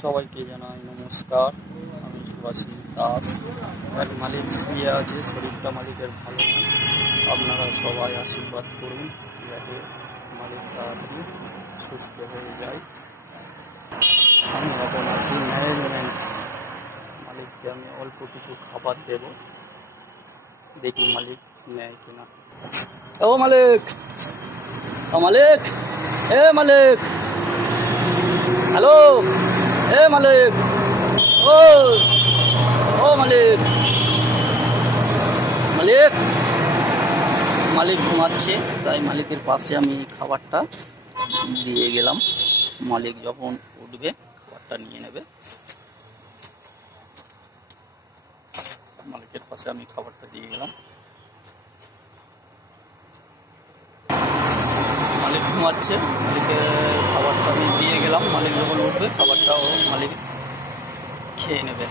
সবাইকে জানাই নমস্কার। আমি সুভাষিস দাস। এক মালিক শুয়ে আছে, শরীরটা মালিকের ভালো নয়। আপনারা সবাই আশীর্বাদ করুন যাতে মালিক তাড়াতাড়ি সুস্থ হয়ে যায়। আমি এখন আছি ম্যানেজমেন্ট। মালিককে আমি অল্প কিছু খাবার দেব, দেখি মালিক নেয় কিনা। ও মালিক, ও মালিক, এ মালিক, হ্যালো, এ মালিক, ও ও মালিক, মালিক মালিক ঘুমাচ্ছে, তাই মালিকের পাশে আমি খাবারটা দিয়ে গেলাম। মালিক যখন উঠবে খাবারটা নিয়ে নেবে। মালিকের পাশে আমি খাবারটা দিয়ে গেলাম। মালিক ঘুমাচ্ছে, মালিকের খাবারটা আমি দিয়ে গেলাম। মালিক যখন উঠবে খাবারটাও মালিক খেয়ে নেবে।